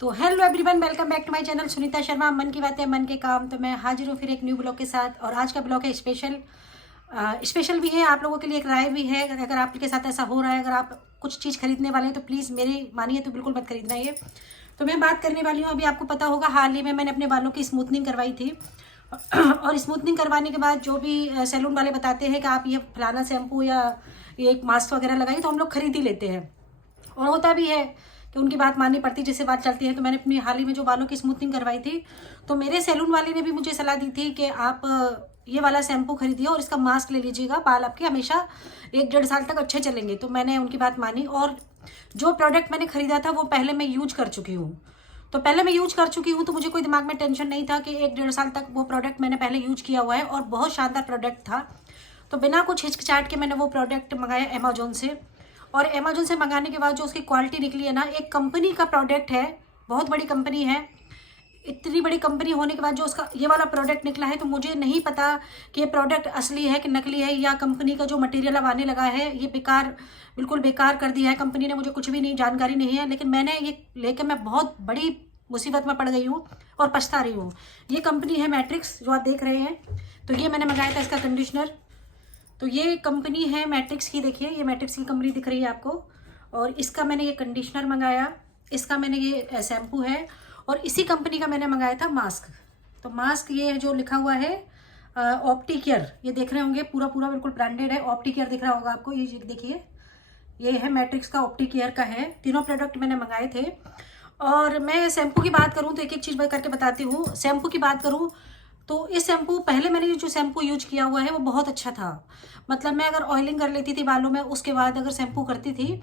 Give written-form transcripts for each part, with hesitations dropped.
तो hello everyone, welcome back to my channel Sunita Sharma. मन की बातें मन के काम। तो मैं हाजिर हूँ फिर एक न्यू ब्लॉग के साथ। और आज का ब्लॉग है स्पेशल भी है, आप लोगों के लिए एक राय भी है। अगर आपके साथ ऐसा हो रहा है, अगर आप कुछ चीज़ खरीदने वाले हैं तो प्लीज़ मेरी मानिए, तो बिल्कुल मत खरीदना ये। तो मैं बात करने वाली हूँ, अभी आपको पता होगा हाल ही में मैंने अपने बालों की स्मूथनिंग करवाई थी। और स्मूथनिंग करवाने के बाद जो भी सैलून वाले बताते हैं कि आप ये फलाना शैम्पू या ये एक मास्क वगैरह लगाइए, तो हम लोग खरीद ही लेते हैं। और होता भी है कि उनकी बात माननी पड़ती है, जिससे बात चलती है। तो मैंने अपनी हाल ही में जो बालों की स्मूथनिंग करवाई थी, तो मेरे सैलून वाले ने भी मुझे सलाह दी थी कि आप ये वाला शैम्पू खरीदिए और इसका मास्क ले लीजिएगा, बाल आपके हमेशा 1-1.5 साल तक अच्छे चलेंगे। तो मैंने उनकी बात मानी और जो प्रोडक्ट मैंने खरीदा था वो पहले मैं यूज कर चुकी हूँ। तो मुझे कोई दिमाग में टेंशन नहीं था कि 1-1.5 साल तक वो प्रोडक्ट मैंने पहले यूज किया हुआ है और बहुत शानदार प्रोडक्ट था। तो बिना कुछ हिचकिचाहट के मैंने वो प्रोडक्ट मंगाया अमेजोन से। और अमेजोन से मंगाने के बाद जो उसकी क्वालिटी निकली है ना, एक कंपनी का प्रोडक्ट है, बहुत बड़ी कंपनी है। इतनी बड़ी कंपनी होने के बाद जो उसका ये वाला प्रोडक्ट निकला है, तो मुझे नहीं पता कि ये प्रोडक्ट असली है कि नकली है, या कंपनी का जो मटेरियल अब आने लगा है ये बेकार, बिल्कुल बेकार कर दिया है कंपनी ने। मुझे कुछ भी नहीं जानकारी नहीं है, लेकिन मैंने ये लेकर मैं बहुत बड़ी मुसीबत में पड़ गई हूँ और पछता रही हूँ। ये कंपनी है मैट्रिक्स, जो आप देख रहे हैं। तो ये मैंने मंगाया था इसका कंडीशनर। तो ये कंपनी है मैट्रिक्स की, देखिए ये मैट्रिक्स की कंपनी दिख रही है आपको। और इसका मैंने ये कंडीशनर मंगाया, इसका मैंने ये शैम्पू है, और इसी कंपनी का मैंने मंगाया था मास्क। तो मास्क ये जो लिखा हुआ है ऑप्टिकेयर, ये देख रहे होंगे, पूरा पूरा बिल्कुल ब्रांडेड है। ऑप्टिकेयर दिख रहा होगा आपको, ये देखिए, ये है मैट्रिक्स का, ऑप्टिकेयर का है। तीनों प्रोडक्ट मैंने मंगाए थे। और मैं शैम्पू की बात करूँ तो एक एक चीज़ करके बताती हूँ। शैम्पू की बात करूँ तो इस शैम्पू, पहले मैंने जो शैम्पू यूज किया हुआ है वो बहुत अच्छा था। मतलब मैं अगर ऑयलिंग कर लेती थी बालों में, उसके बाद अगर शैम्पू करती थी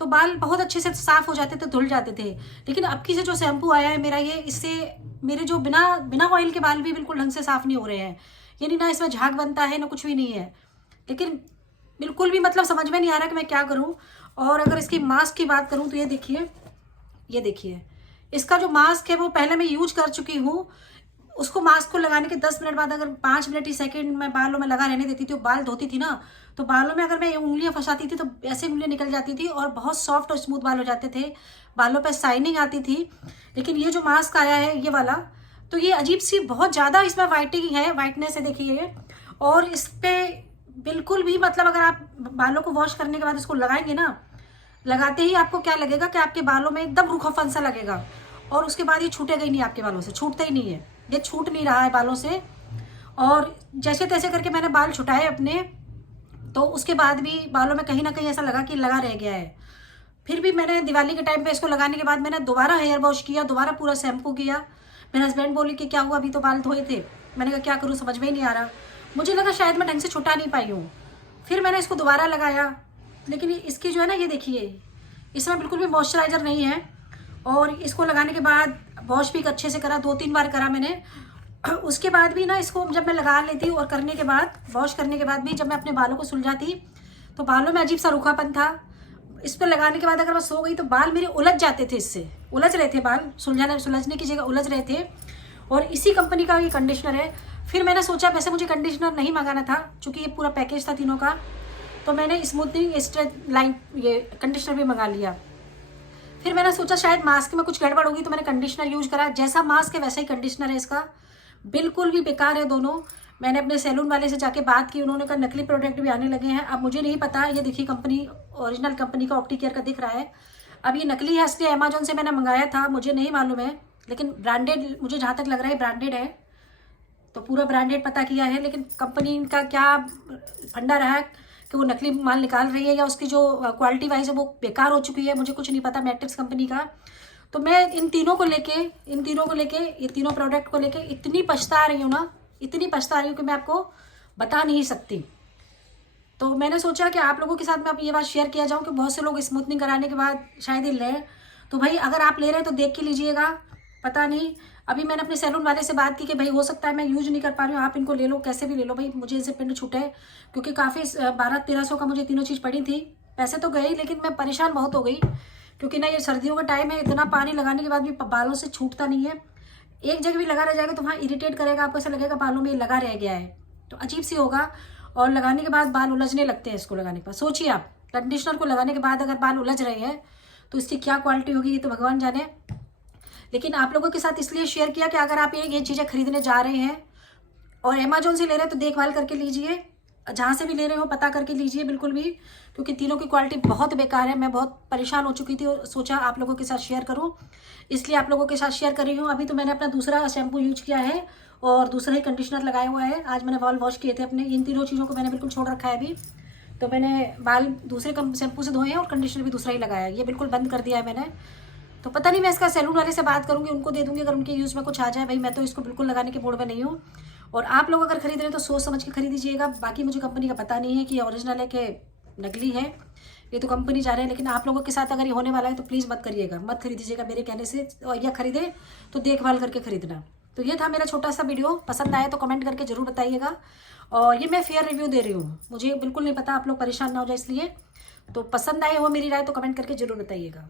तो बाल बहुत अच्छे से साफ हो जाते थे, धुल जाते थे। लेकिन अब की से जो शैम्पू आया है मेरा, ये इससे मेरे जो बिना बिना ऑयल के बाल भी बिल्कुल ढंग से साफ नहीं हो रहे हैं। यानी ना इसमें झाग बनता है ना कुछ भी नहीं है। लेकिन बिल्कुल भी मतलब समझ में नहीं आ रहा कि मैं क्या करूं। और अगर इसकी मास्क की बात करूं तो ये देखिए, इसका जो मास्क है वो पहले मैं यूज कर चुकी हूँ। उसको मास्क को लगाने के 10 मिनट बाद अगर 5 मिनट ही सेकंड में बालों में लगा रहने देती थी, बाल धोती थी ना, तो बालों में अगर मैं उंगलियां फंसाती थी तो ऐसे उंगलियां निकल जाती थी और बहुत सॉफ्ट और स्मूथ बाल हो जाते थे, बालों पे शाइनिंग आती थी। लेकिन ये जो मास्क आया है ये वाला, तो ये अजीब सी बहुत ज़्यादा इसमें वाइटिंग है, वाइटनेस है, देखिए। और इस पर बिल्कुल भी मतलब अगर आप बालों को वॉश करने के बाद इसको लगाएंगे ना, लगाते ही आपको क्या लगेगा कि आपके बालों में एकदम रूखापन सा लगेगा। और उसके बाद ये छूटेगा ही नहीं, आपके बालों से छूटता ही नहीं है, ये छूट नहीं रहा है बालों से। और जैसे तैसे करके मैंने बाल छुटाए अपने, तो उसके बाद भी बालों में कहीं ना कहीं ऐसा लगा कि लगा रह गया है। फिर भी मैंने दिवाली के टाइम पे इसको लगाने के बाद मैंने दोबारा हेयर वॉश किया, दोबारा पूरा शैम्पू किया। मेरे हस्बैंड बोले कि क्या हुआ, अभी तो बाल धोए थे। मैंने कहा क्या करूँ, समझ में ही नहीं आ रहा। मुझे लगा शायद मैं ढंग से छुटा नहीं पाई हूँ। फिर मैंने इसको दोबारा लगाया, लेकिन इसकी जो है ना, ये देखिए, इसमें बिल्कुल भी मॉइस्चराइज़र नहीं है। और इसको लगाने के बाद वॉश भी अच्छे से करा, 2-3 बार करा मैंने। उसके बाद भी ना, इसको जब मैं लगा लेती और करने के बाद, वॉश करने के बाद भी जब मैं अपने बालों को सुलझाती तो बालों में अजीब सा रूखापन था। इस पर लगाने के बाद अगर मैं सो गई तो बाल मेरे उलझ जाते थे, इससे उलझ रहे थे बाल, सुलझने की जगह उलझ रहे थे। और इसी कंपनी का ये कंडीशनर है। फिर मैंने सोचा, वैसे मुझे कंडीशनर नहीं मंगाना था क्योंकि ये पूरा पैकेज था तीनों का, तो मैंने स्मूथनिंग स्ट्रेट लाइन ये कंडीशनर भी मंगा लिया। फिर मैंने सोचा शायद मास्क में कुछ गड़बड़ होगी, तो मैंने कंडीशनर यूज करा। जैसा मास्क है वैसा ही कंडीशनर है इसका, बिल्कुल भी बेकार है दोनों। मैंने अपने सैलून वाले से जाके बात की, उन्होंने कहा नकली प्रोडक्ट भी आने लगे हैं। अब मुझे नहीं पता, ये देखिए कंपनी ओरिजिनल कंपनी का ऑप्टिकेयर का दिख रहा है। अब ये नकली है इसलिए अमेजोन से मैंने मंगाया था, मुझे नहीं मालूम है, लेकिन ब्रांडेड मुझे जहाँ तक लग रहा है ब्रांडेड है। तो पूरा ब्रांडेड पता किया है, लेकिन कंपनी का क्या फंडा रहा है कि वो नकली माल निकाल रही है या उसकी जो क्वालिटी वाइज है वो बेकार हो चुकी है, मुझे कुछ नहीं पता मैट्रिक्स कंपनी का। तो मैं इन तीनों को लेके ये तीनों प्रोडक्ट को लेके इतनी पछता रही हूँ ना, इतनी पछता रही हूँ कि मैं आपको बता नहीं सकती। तो मैंने सोचा कि आप लोगों के साथ मैं अब ये बात शेयर किया जाऊँ कि बहुत से लोग स्मूथनिंग कराने के बाद शायद ही लें। तो भाई अगर आप ले रहे हैं तो देख के लीजिएगा, पता नहीं। अभी मैंने अपने सैलून वाले से बात की कि भाई हो सकता है मैं यूज नहीं कर पा रही हूँ, आप इनको ले लो, कैसे भी ले लो भाई, मुझे इनसे पिंड छूटे। क्योंकि काफ़ी 1200-1300 का मुझे तीनों चीज़ पड़ी थी। पैसे तो गए, लेकिन मैं परेशान बहुत हो गई क्योंकि ना ये सर्दियों का टाइम है, इतना पानी लगाने के बाद भी बालों से छूटता नहीं है। एक जगह भी लगा रह जाएगा तो वहाँ इरिटेट करेगा, आपको ऐसा लगेगा बालों में लगा रह गया है, तो अजीब सी होगा। और लगाने के बाद बाल उलझने लगते हैं इसको लगाने के बाद। सोचिए आप, कंडीशनर को लगाने के बाद अगर बाल उलझ रहे हैं तो इसकी क्या क्वालिटी होगी, ये तो भगवान जाने। लेकिन आप लोगों के साथ इसलिए शेयर किया कि अगर आप ये चीज़ें खरीदने जा रहे हैं और अमेजोन से ले रहे हैं तो देखभाल करके लीजिए, जहाँ से भी ले रहे हो पता करके लीजिए बिल्कुल भी, क्योंकि तीनों की क्वालिटी बहुत बेकार है। मैं बहुत परेशान हो चुकी थी और सोचा आप लोगों के साथ शेयर करूं, इसलिए आप लोगों के साथ शेयर कर रही हूं। अभी तो मैंने अपना दूसरा शैम्पू यूज किया है और दूसरा ही कंडीशनर लगाया हुआ है। आज मैंने बाल वॉश किए थे अपने, इन तीनों चीज़ों को मैंने बिल्कुल छोड़ रखा है अभी। तो मैंने बाल दूसरे शैम्पू से धोए हैं और कंडीशनर भी दूसरा ही लगाया है, ये बिल्कुल बंद कर दिया है मैंने। तो पता नहीं, मैं इसका सैलून वाले से बात करूंगी, उनको दे दूंगी अगर उनके यूज़ में कुछ आ जाए। भाई मैं तो इसको बिल्कुल लगाने के मूड में नहीं हूँ। और आप लोग अगर खरीद रहे हैं तो सोच समझ के खरीदीजिएगा। बाकी मुझे कंपनी का पता नहीं है कि ओरिजिनल है कि नकली है, ये तो कंपनी जा रहे हैं। लेकिन आप लोगों के साथ अगर ये होने वाला है तो प्लीज़ मत करिएगा, मत खरीदीजिएगा मेरे कहने से, और या खरीदे तो देखभाल करके खरीदना। तो ये था मेरा छोटा सा वीडियो, पसंद आया तो कमेंट करके ज़रूर बताइएगा। और ये मैं फेयर रिव्यू दे रही हूँ, मुझे बिल्कुल नहीं पता, आप लोग परेशान ना हो जाए इसलिए। तो पसंद आए हो मेरी राय तो कमेंट करके ज़रूर बताइएगा।